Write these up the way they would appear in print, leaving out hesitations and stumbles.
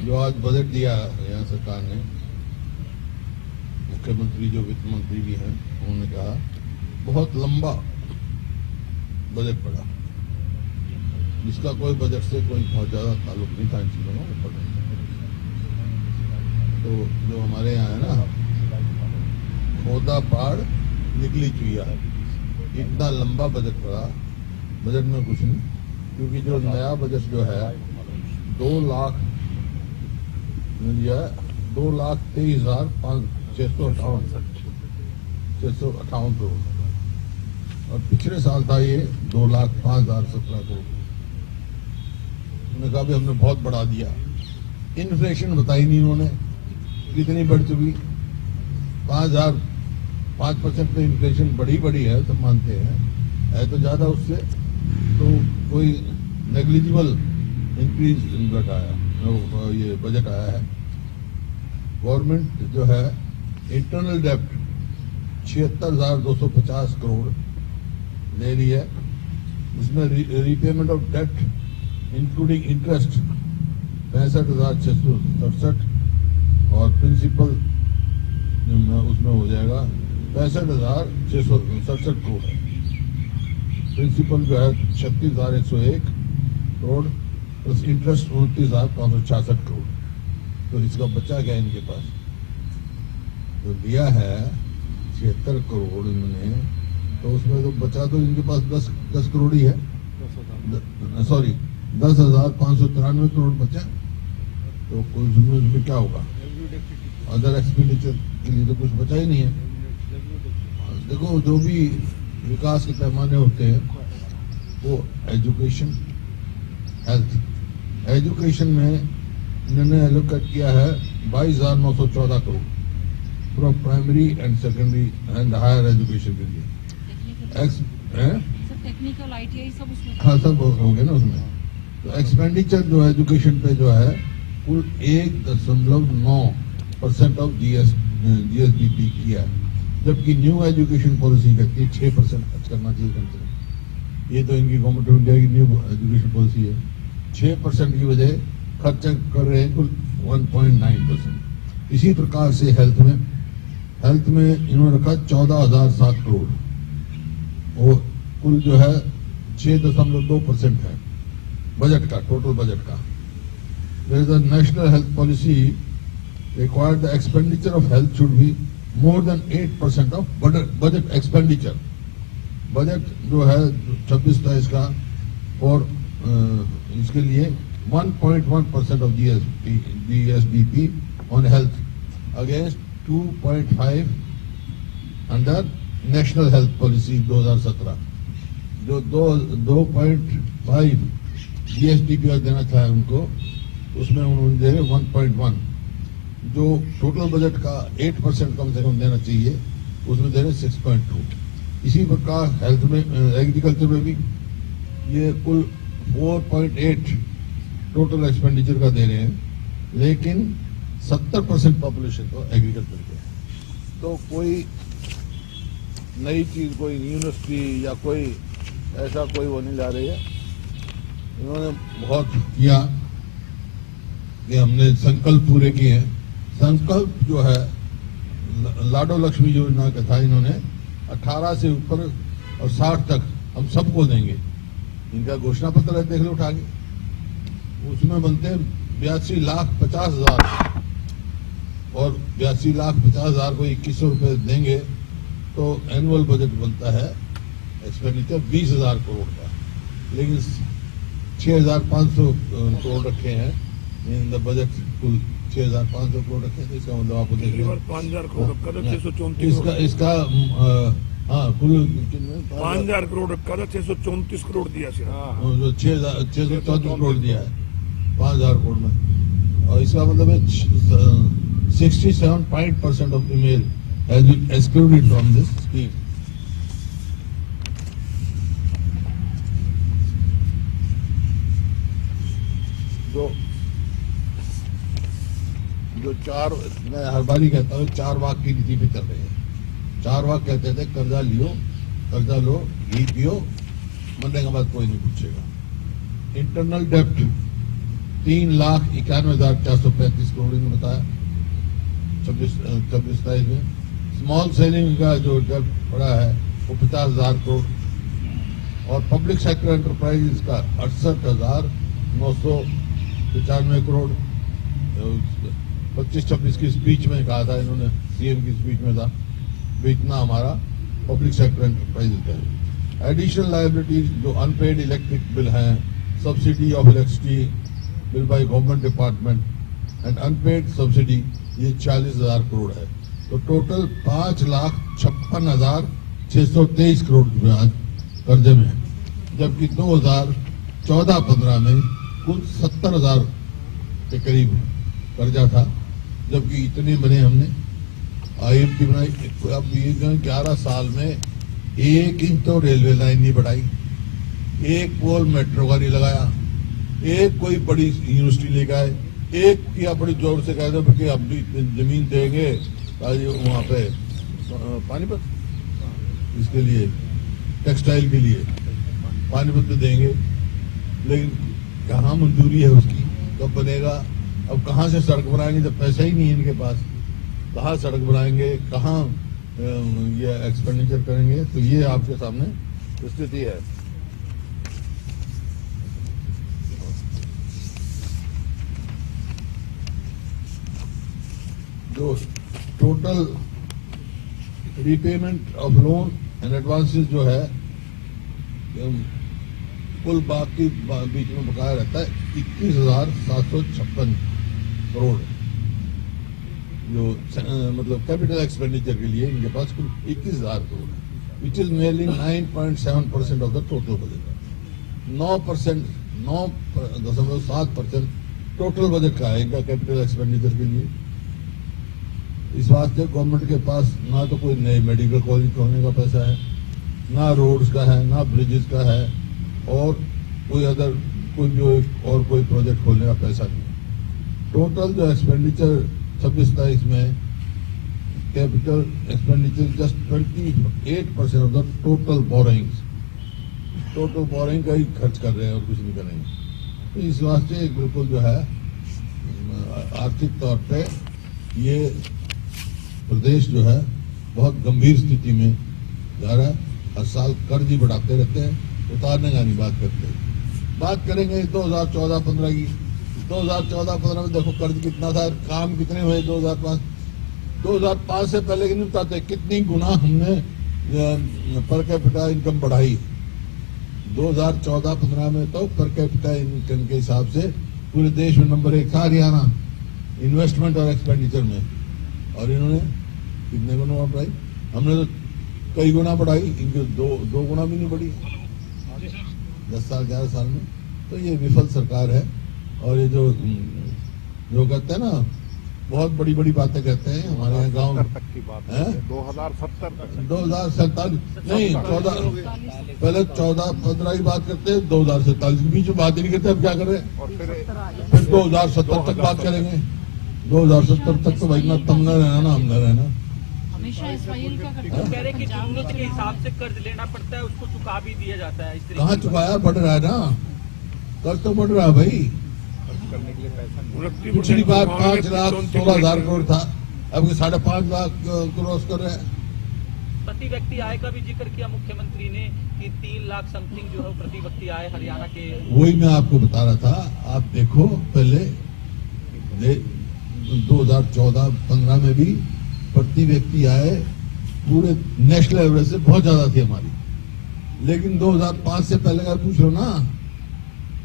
जो आज बजट दिया यहाँ सरकार ने, मुख्यमंत्री जो वित्त मंत्री भी हैं उन्होंने कहा बहुत लंबा बजट पड़ा, जिसका कोई बजट से कोई बहुत ज्यादा ताल्लुक नहीं था इन चीजों में। तो जो हमारे यहाँ है ना, खोदा पहाड़ निकली चुईया, इतना लंबा बजट पड़ा, बजट में कुछ नहीं, क्योंकि जो नया बजट जो है 2,23,658 करोड़, और पिछले साल था ये 2,05,017 करोड़। उन्होंने कहा भी हमने बहुत बढ़ा दिया। इन्फ्लेशन बताई नहीं उन्होंने कितनी बढ़ चुकी, 5% तो इन्फ्लेशन बड़ी है, सब मानते हैं, है तो ज्यादा उससे, तो कोई नेग्लिजिबल इंक्रीज आया, ये बजट आया है। गवर्नमेंट जो है इंटरनल डेप्ट 76,250 करोड़ ले रही है, उसमें repayment of debt including interest 65,667, और प्रिंसिपल उसमें हो जाएगा 65,667 करोड़ है। प्रिंसिपल जो है 36,101 करोड़ प्लस इंटरेस्ट 29,566 करोड़। तो इसका बचा क्या इनके पास? तो दिया है 76 करोड़ इन्होंने, तो उसमें तो बचा तो इनके पास 10 करोड़ ही है, सॉरी 10,593 करोड़ बचा। तो कुल उसमें क्या होगा? अदर एक्सपेंडिचर के लिए तो कुछ बचा ही नहीं है। देखो, जो भी विकास के पैमाने होते हैं वो एजुकेशन, हेल्थ, एजुकेशन में इन्होंने एलोकेट किया है 22,914 crore from primary and secondary and higher education के लिए। टेक्निकल ITI सब उसमें, हाँ सब होंगे ना उसमें। तो एक्सपेंडिचर जो एजुकेशन पे जो है कुल 1.9% ऑफ GSDP किया, जबकि न्यू एजुकेशन पॉलिसी कहती है 6% खर्च करना चाहिए कम से कम। ये तो इनकी गवर्नमेंट ऑफ इंडिया की न्यू एजुकेशन पॉलिसी है। 6% की वजह खर्च कर रहे हैं कुल 1.9%। इसी प्रकार से हेल्थ में इन्होंने रखा 14,007 करोड़, वो कुल जो है 6.2% है बजट का, टोटल बजट का। There is a national health policy required the expenditure of health should be more than 8% of budget expenditure. Budget जो है 26-27 का, और इसके लिए 1.1% of GSDP on health against 2.5 under National Health Policy 2017। जो 2.5 GSDP देना चाहे उनको, उसमें उन्होंने दे 1.1। जो टोटल बजट का 8% कम से कम देना चाहिए, उसमें दे रहे 6.2। इसी प्रकार हेल्थ में, एग्रीकल्चर में भी ये कुल 4.8 टोटल एक्सपेंडिचर का दे रहे हैं, लेकिन 70% पॉपुलेशन तो एग्रीकल्चर के है। तो कोई नई चीज, कोई यूनिवर्सिटी या कोई ऐसा कोई वो नहीं ला रही है। इन्होंने बहुत किया कि हमने संकल्प पूरे किए हैं। संकल्प जो है लाडो लक्ष्मी योजना का था, इन्होंने 18 से ऊपर और 60 तक हम सबको देंगे। इनका घोषणा पत्र है, देख लो उठा के, उसमें बनते हैं 82,50,000, और 82,50,000 को 2,100 रुपए देंगे तो एनुअल बजट बनता है एक्सपेंडिचर 20,000 करोड़ का। लेकिन 6,500 करोड़ रखे हैं इन द बजट, कुल 6,500 करोड़ रखे हैं। इसका मतलब आपको देख लीजिए 5,000 करोड़ रखा था, 634 इसका हाँ कुल 5,000 करोड़ रखा था, 634 करोड़ दिया सिर्फ। 634 करोड़ दिया है 5,000 करोड़ में, और इसका मतलब है 67% of female has been excluded from this scheme. जो चार, मैं हर बार ही कहता हूँ, 4 वाक की नीति पे चल रहे हैं। 4 वाक कहते थे, कर्जा लो, घी पियो, मरने के बाद कोई नहीं पूछेगा। इंटरनल डेप्ट 3,91,435 करोड़ इन्होंने बताया 26-27 में। स्मॉल सेलिंग का जो डेट पड़ा है वो 50,000 करोड़ और पब्लिक सेक्टर एंटरप्राइज का 68,995 करोड़। 25-26 की स्पीच में कहा था इन्होंने, सीएम की स्पीच में था इतना हमारा पब्लिक सेक्टर एंटरप्राइज है। एडिशनल लायबिलिटीज जो अनपेड इलेक्ट्रिक बिल हैं, subsidy of electricity bill by government department and unpaid subsidy, ये 40,000 करोड़ है। तो टोटल 5,56,623 करोड़ रुपए आज कर्जे में है, जबकि 2014-15 में कुल 70,000 के करीब कर्जा था। जबकि इतने बने हमने IMT बनाई। अब ये 11 साल में 1 इंच तो रेलवे लाइन नहीं बढ़ाई, 1 पोल मेट्रो का नहीं लगाया, 1 कोई बड़ी यूनिवर्सिटी लेकर आए, 1 किया बड़ी जोर से कह दो कि अब भी जमीन देंगे वहां पे पानीपत इसके लिए, टेक्सटाइल के लिए पानीपत में देंगे, लेकिन कहाँ मंजूरी है उसकी, कब बनेगा? अब कहाँ से सड़क बनाएंगे जब पैसा ही नहीं है इनके पास? कहाँ सड़क बनाएंगे, कहाँ ये एक्सपेंडिचर करेंगे? तो ये आपके सामने स्थिति है। जो total repayment of loan and advances जो है कुल बाकी बीच में बकाया रहता है 21,756 करोड़, जो मतलब कैपिटल एक्सपेंडिचर के लिए इनके पास कुल 21,000 करोड़ है, which is nearly 9.7% of the total budget. 9.7% total budget का है इनका कैपिटल एक्सपेंडिचर के लिए। इस वास्ते गवर्नमेंट के पास ना तो कोई नए मेडिकल कॉलेज खोलने का पैसा है, ना रोड्स का है, ना ब्रिजेस का है, और कोई प्रोजेक्ट खोलने का पैसा नहीं। टोटल जो एक्सपेंडिचर 26-27 में capital expenditure just 28% of the total borrowings, total borrowing का ही खर्च कर रहे हैं और कुछ नहीं करेंगे। तो इस वास्ते बिल्कुल जो है आर्थिक तौर पे ये प्रदेश जो है बहुत गंभीर स्थिति में जा रहा है। हर साल कर्ज ही बढ़ाते रहते हैं, उतारने का नहीं बात करते। बात करेंगे 2014-15 की। 2014-15 में देखो कर्ज कितना था, काम कितने हुए 2005 से पहले की नहीं बताते कितनी गुना हमने पर कैपिटा इनकम बढ़ाई। 2014-15 में तो पर कैपिटा इनकम के हिसाब से पूरे देश में नंबर 1 था हरियाणा, इन्वेस्टमेंट और एक्सपेंडिचर में, और इन्होंने कितने गुना बढ़ाई? हमने तो कई गुना बढ़ाई, इनके दो गुना भी नहीं बढ़ी 10 साल 11 साल में। तो ये विफल सरकार है। और ये जो कहते हैं ना, बहुत बड़ी बड़ी बातें कहते हैं हमारे यहाँ गाँव तक की बात है 2047 नहीं 14 पहले 14-15 की बात करते हैं, 2047 के बीच में बात ही नहीं करते। अब क्या कर रहे हैं? और फिर 2070 तक बात करेंगे। 2070 तक तो भाई ना तुम न रहना ना हम न रहना। हमेशा इसराइल का कह रहे कि जरूरत के हिसाब से कर्ज लेना पड़ता है, उसको चुका भी दिया जाता है। इस तरीके कहाँ चुकाया? बढ़ रहा है ना, कर्ज तो बढ़ रहा है भाई। करने के लिए पैसा नहीं। पिछली बार 5,16,000 करोड़ था, अब 5.5 लाख क्रॉस कर रहे हैं। प्रति व्यक्ति आय का भी जिक्र किया मुख्यमंत्री ने कि 3 लाख समथिंग जो है प्रति व्यक्ति आय हरियाणा के। वही मैं आपको बता रहा था। आप देखो पहले 2014-15 में भी प्रति व्यक्ति आय पूरे नेशनल एवरेज से बहुत ज्यादा थी हमारी, लेकिन 2005 से पहले का पूछ लो ना,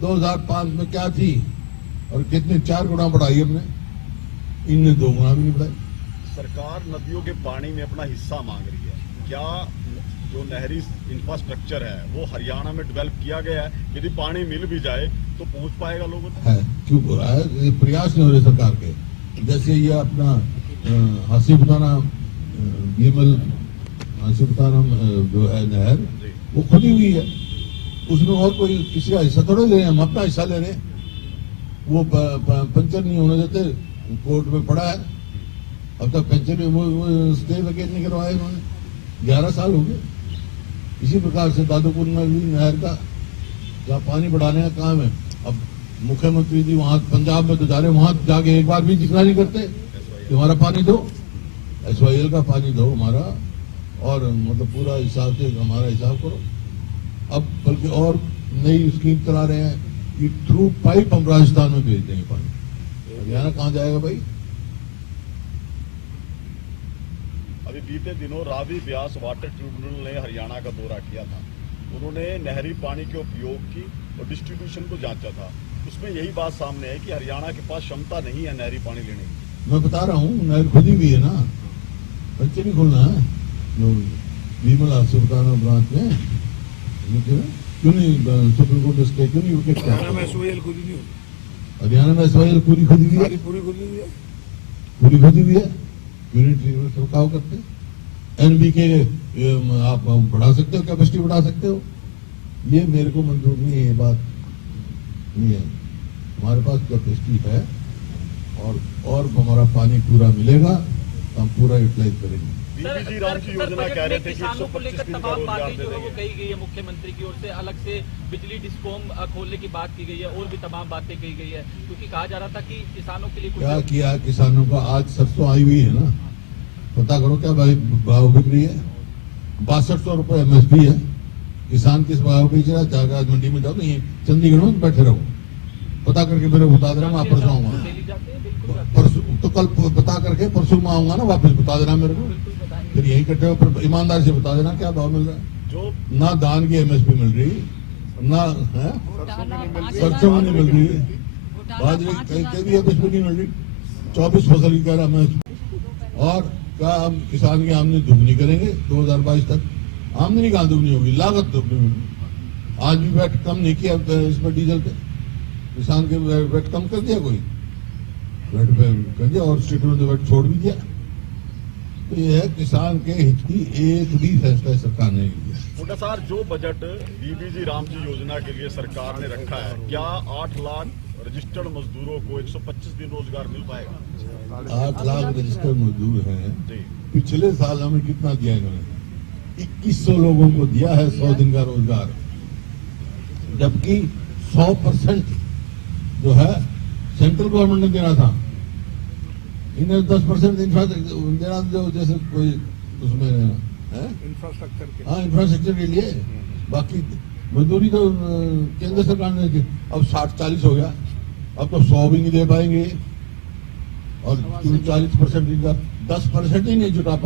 2005 में क्या थी और कितने 4 गुना बढ़ाई हमने, इनने 2 गुना भी नहीं बढ़ाई। सरकार नदियों के पानी में अपना हिस्सा मांग रही है, क्या जो नहरी इंफ्रास्ट्रक्चर है वो हरियाणा में डेवलप किया गया है? यदि पानी मिल भी जाए तो पहुंच पाएगा लोगों तक? है क्यों हो रहा है? ये प्रयास नहीं हो रहे सरकार के। जैसे ये अपना हासीपुताना जो है नहर, वो खुली हुई है, उसमें और कोई किसी का हिस्सा थोड़ा ले रहे हैं, हम अपना हिस्सा ले रहे हैं। वो पंचर नहीं होने देते, कोर्ट में पड़ा है, अब तक पंचर में वो स्टे वगैरह नहीं करवाए उन्होंने, 11 साल हो गए। इसी प्रकार से दादूपुर में भी नहर का जहाँ पानी बढ़ाने का काम है, अब मुख्यमंत्री जी वहां पंजाब में तो जा रहे, वहां जाके एक बार भी जिक्र नहीं करते कि हमारा पानी दो, SYL का पानी दो हमारा, और मतलब पूरा हिसाब से हमारा हिसाब करो। अब बल्कि और नई स्कीम चला रहे हैं कि थ्रू पाइप हम राजस्थान में भेज देंगे पानी। हरियाणा कहाँ जाएगा भाई? अभी बीते दिनों रावी ब्यास वाटर ट्रिब्यूनल ने हरियाणा का दौरा किया था। उन्होंने नहरी पानी के उपयोग की और डिस्ट्रीब्यूशन को जांचा था। उसमें यही बात सामने है कि हरियाणा के पास क्षमता नहीं है नहरी पानी लेने की। मैं बता रहा हूँ, नहर खुदी हुई है ना, बच्चे नहीं खोलना है। विमला सुल्ताना ब्रांच में क्यों नहीं सुप्रीम कोर्ट स्टे क्यों नहीं विकेट हरियाणा में SYL खुद ही नहीं होती, हरियाणा में SYL पूरी खुदी हुई है, सारी पूरी खुद ही है। पूरी खुदी हुई है। यूनिट सरकार करते NBK आप बढ़ा सकते हो, कैपेसिटी बढ़ा सकते हो। ये मेरे को मंजूर नहीं है, ये बात नहीं है। हमारे पास कैपेसिटी है और हमारा पानी पूरा मिलेगा तो हम पूरा यूटिलाइज करेंगे। बीबीजी राम की योजना कह रहे थे कि किसानों को 125 लेकर दिन का तमाम रोजगार बातें दे जो है वो देंगे। कही गई है मुख्यमंत्री की ओर से, अलग से बिजली डिस्कॉम खोलने की बात की गई है और भी तमाम बातें कही गई है, क्योंकि कहा जा रहा था कि किसानों के लिए क्या कुछ किया किसानों का? आज सरसों आई हुई है ना, पता करो क्या भाव बिक रही है। 6200 रुपए MSP है। किसान किस भाव बेच रहा है? जाकर आज मंडी में जाओ, नहीं चंडीगढ़ में बैठे रहो, पता करके मेरे बता दे रहा हूँ, परसों आऊंगा। ले ली जाते हैं, बिल्कुल परसों तो कल पता करके परसों में आऊंगा ना, वापस बता देना मेरे को। बिल्कुल बताएंगे। फिर यही इकट्ठे हो, ईमानदार से बता देना क्या भाव मिल रहा है। जो ना धान की MSP मिल रही, ना है घोटाला सरसों में नहीं मिल रही, घोटाला बाजरे 5,000 कहीं भी MSP नहीं मिल रही। 24 फसल की कह रहा मैं, और क्या हम किसान की आमदनी दुगनी करेंगे 2022 तक? आमदनी कहाँ दुगनी होगी, लागत दुगनी होगी। आज भी वैट कम नहीं किया इस पर डीजल पे, किसान के वैट कम कर दिया, कोई वैट पे कर दिया, और स्टेट में तो वैट छोड़ भी दिया। तो ये है किसान के हित की एक भी फैसला सरकार ने लिया। छोटा सार जो बजट बीबीजी राम जी योजना के लिए सरकार ने रखा है, क्या 8 लाख रजिस्टर्ड मजदूरों को 125 दिन रोजगार मिल पाएगा? 8 लाख रजिस्टर्ड मजदूर हैं। जी। पिछले साल हमें कितना दिया इन्होंने? 2100 लोगों को दिया है 100 दिन का रोजगार, जबकि 100% जो है सेंट्रल गवर्नमेंट ने देना था। इन्हें 10% इंफ्रास्ट्रक्चर देना, जो जैसे कोई उसमें है इंफ्रास्ट्रक्चर के हाँ इंफ्रास्ट्रक्चर के लिए। बाकी मजदूरी तो केंद्र सरकार ने दी। अब 60-40 हो गया, अब तो 100 भी नहीं दे पाएंगे, और 40% इनका 10% ही नहीं जुटा पाए।